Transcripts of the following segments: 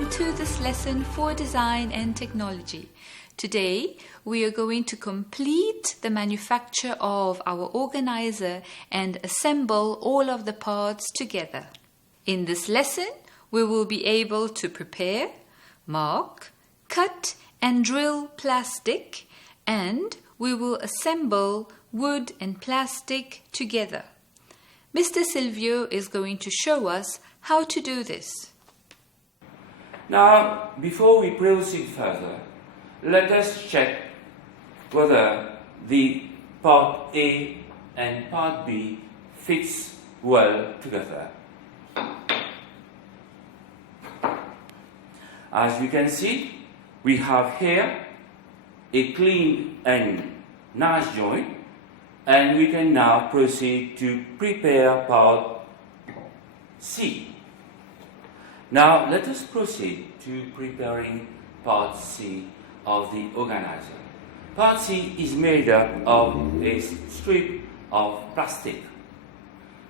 welcome to this lesson for design and technology. Today we are going to complete the manufacture of our organizer and assemble all of the parts together. In this lesson we will be able to prepare, mark, cut and drill plastic, and we will assemble wood and plastic together. Mr. Silvio is going to show us how to do this. Now, before we proceed further, let us check whether the part A and part B fits well together. As you can see, we have here a clean and nice joint, and we can now proceed to prepare part C. Now let us proceed to preparing part C of the organizer. Part C is made up of a strip of plastic.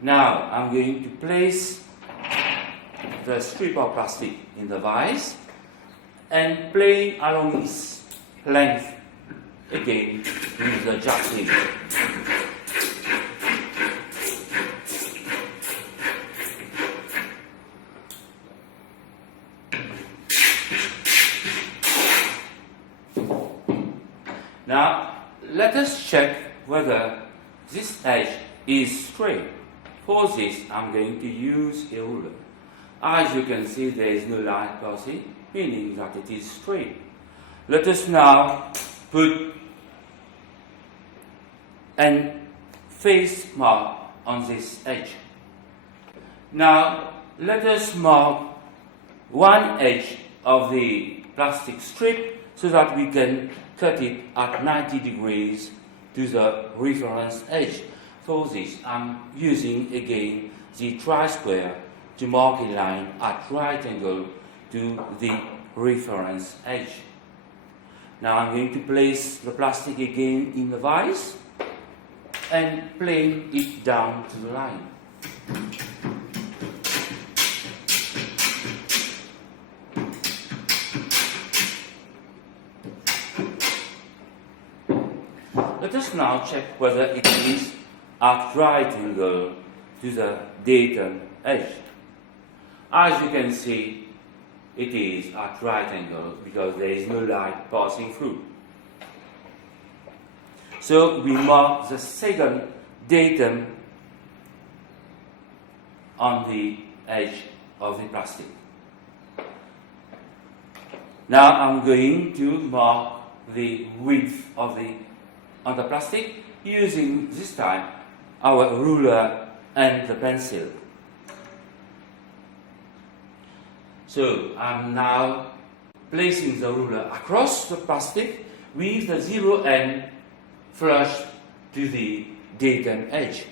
Now I'm going to place the strip of plastic in the vise and play along its length again with the jack-leg. Now, let us check whether this edge is straight. For this, I'm going to use a ruler. As you can see, there is no line passing, meaning that it is straight. Let us now put a face mark on this edge. Now, let us mark one edge of the plastic strip so that we can cut it at 90 degrees to the reference edge. For this, I'm using again the tri-square to mark a line at right angle to the reference edge. Now I'm going to place the plastic again in the vise and plane it down to the line. Let us now check whether it is at right angle to the datum edge. As you can see, it is at right angle because there is no light passing through. So we mark the second datum on the edge of the plastic. Now I'm going to mark the width of the plastic using this time our ruler and the pencil. So I'm now placing the ruler across the plastic with the zero end flush to the datum edge.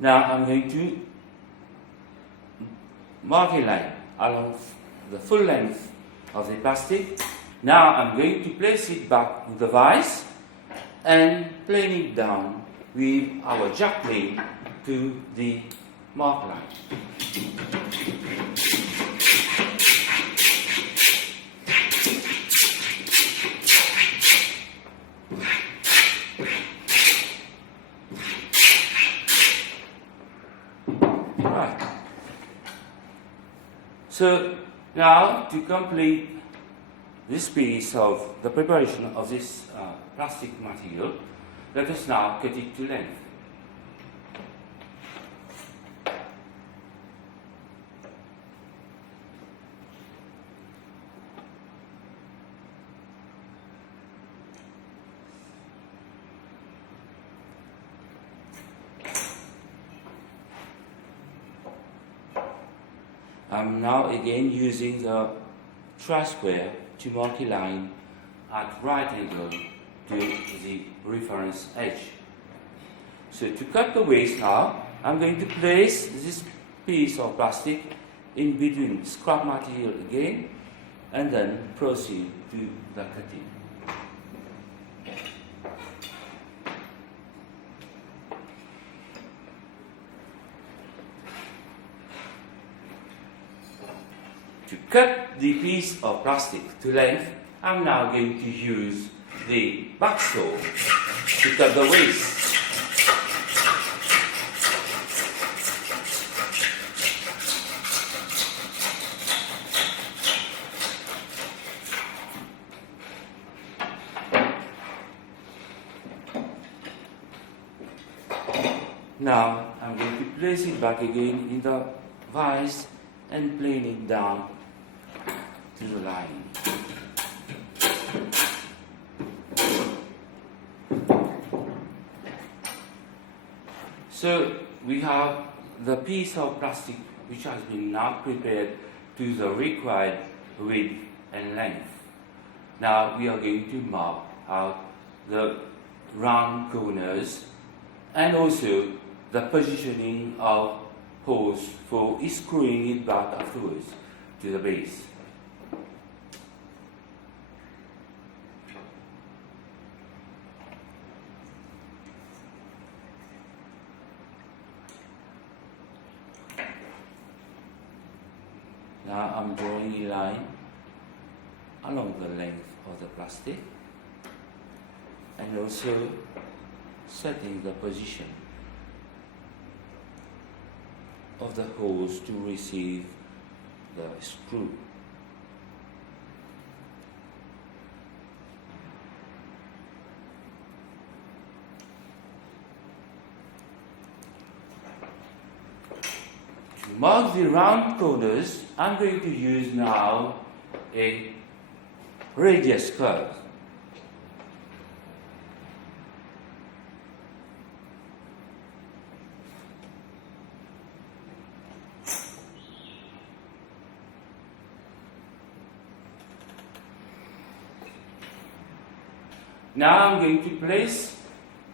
Now I'm going to mark a line along the full length of the plastic. Now I'm going to place it back in the vise and plane it down with our jack plane to the mark line. Right. So now to complete this piece of the preparation of this plastic material, let us now cut it to length. I'm now again using the tri-square to mark a line at right angle to the reference edge. So to cut the waste now, I'm going to place this piece of plastic in between scrap material again and then proceed to the cutting. To cut the piece of plastic to length, I'm now going to use the back saw to cut the waste. Now I'm going to place it back again in the vise and plane it down to the line. So we have the piece of plastic which has been now prepared to the required width and length. Now we are going to mark out the round corners and also the positioning of holes for screwing it back afterwards to the base. Now I'm drawing a line along the length of the plastic and also setting the position of the holes to receive the screw. To mark the round corners, I'm going to use now a radius curve. Now I'm going to place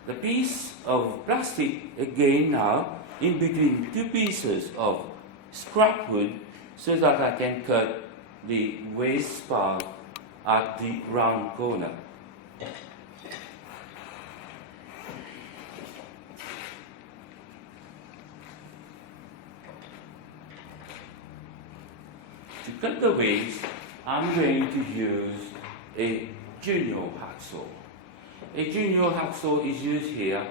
the piece of plastic again now in between two pieces of scrap wood so that I can cut the waste part at the round corner. To cut the waste, I'm going to use a junior hacksaw. A junior hacksaw is used here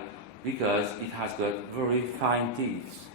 because it has got very fine teeth.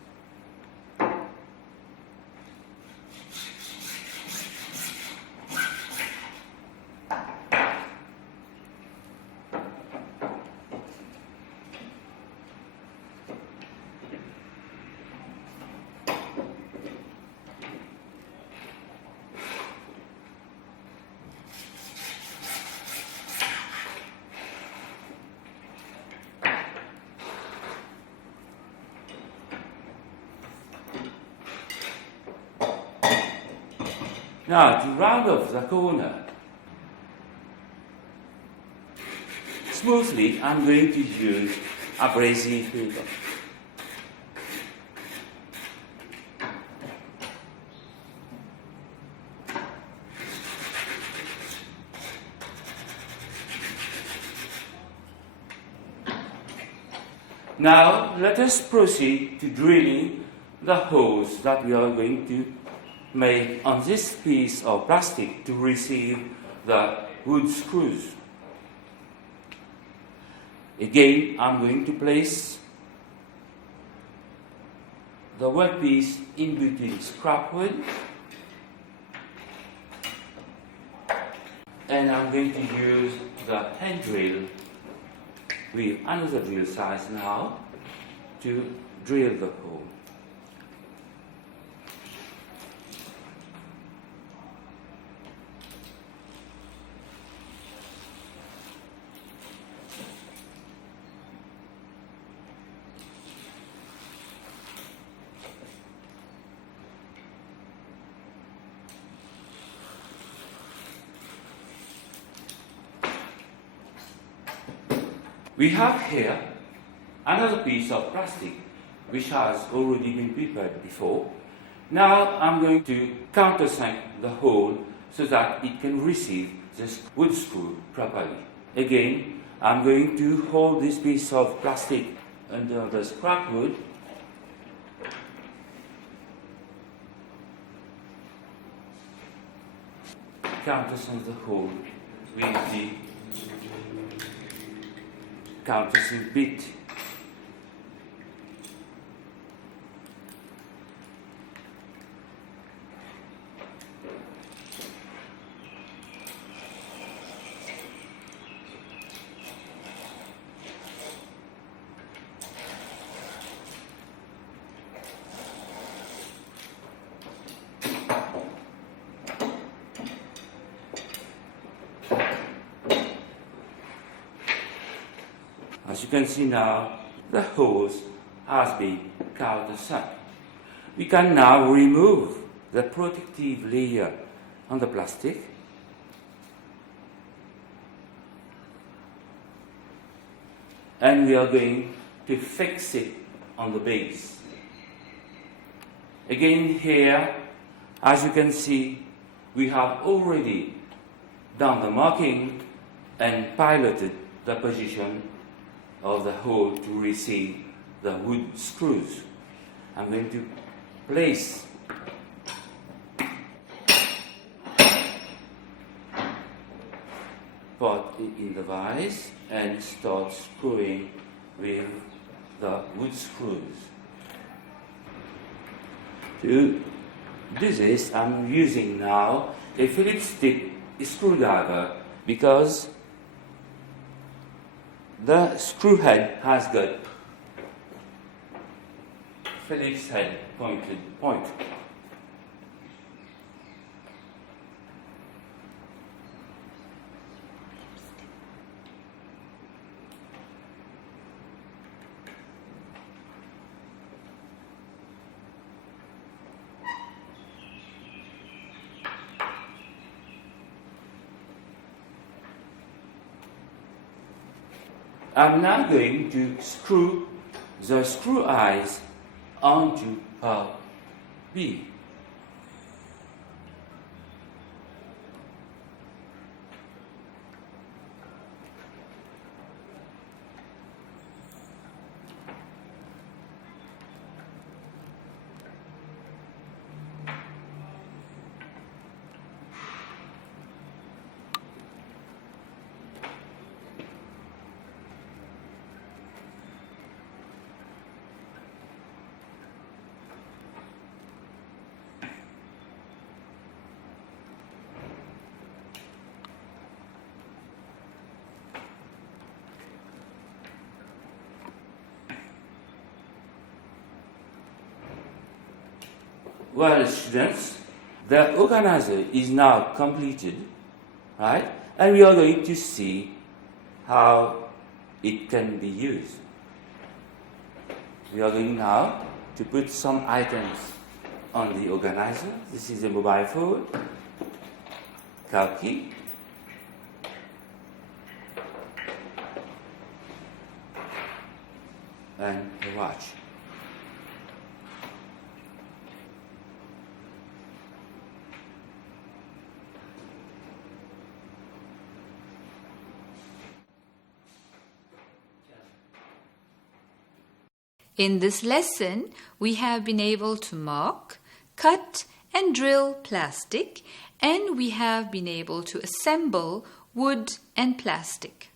Now, to round off the corner smoothly, I'm going to use abrasive paper. Now, let us proceed to drilling the holes that we are going to make on this piece of plastic to receive the wood screws. Again, I'm going to place the workpiece in between scrap wood, and I'm going to use the hand drill with another drill size now to drill the hole. We have here another piece of plastic which has already been prepared before. Now I'm going to countersink the hole so that it can receive this wood screw properly. Again, I'm going to hold this piece of plastic under the scrap wood. Countersink the hole with the countersink bit. As you can see now, the hose has been countersunk. We can now remove the protective layer on the plastic. And we are going to fix it on the base. Again here, as you can see, we have already done the marking and piloted the position of the hole to receive the wood screws. I'm going to place pot in the vise and start screwing with the wood screws. To do this, I'm using now a Phillips tip screwdriver because the screw head has got Phillips head pointed point. I'm now going to screw the screw eyes onto part B. Well, students, the organizer is now completed, right? And we are going to see how it can be used. We are going now to put some items on the organizer. This is a mobile phone, car key, and a watch. In this lesson, we have been able to mark, cut and drill plastic, and we have been able to assemble wood and plastic.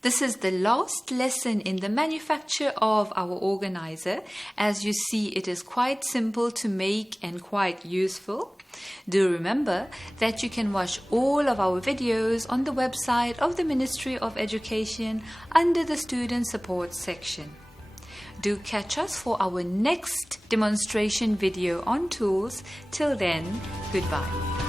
This is the last lesson in the manufacture of our organizer. As you see, it is quite simple to make and quite useful. Do remember that you can watch all of our videos on the website of the Ministry of Education under the Student Support section. Do catch us for our next demonstration video on tools. Till then, goodbye.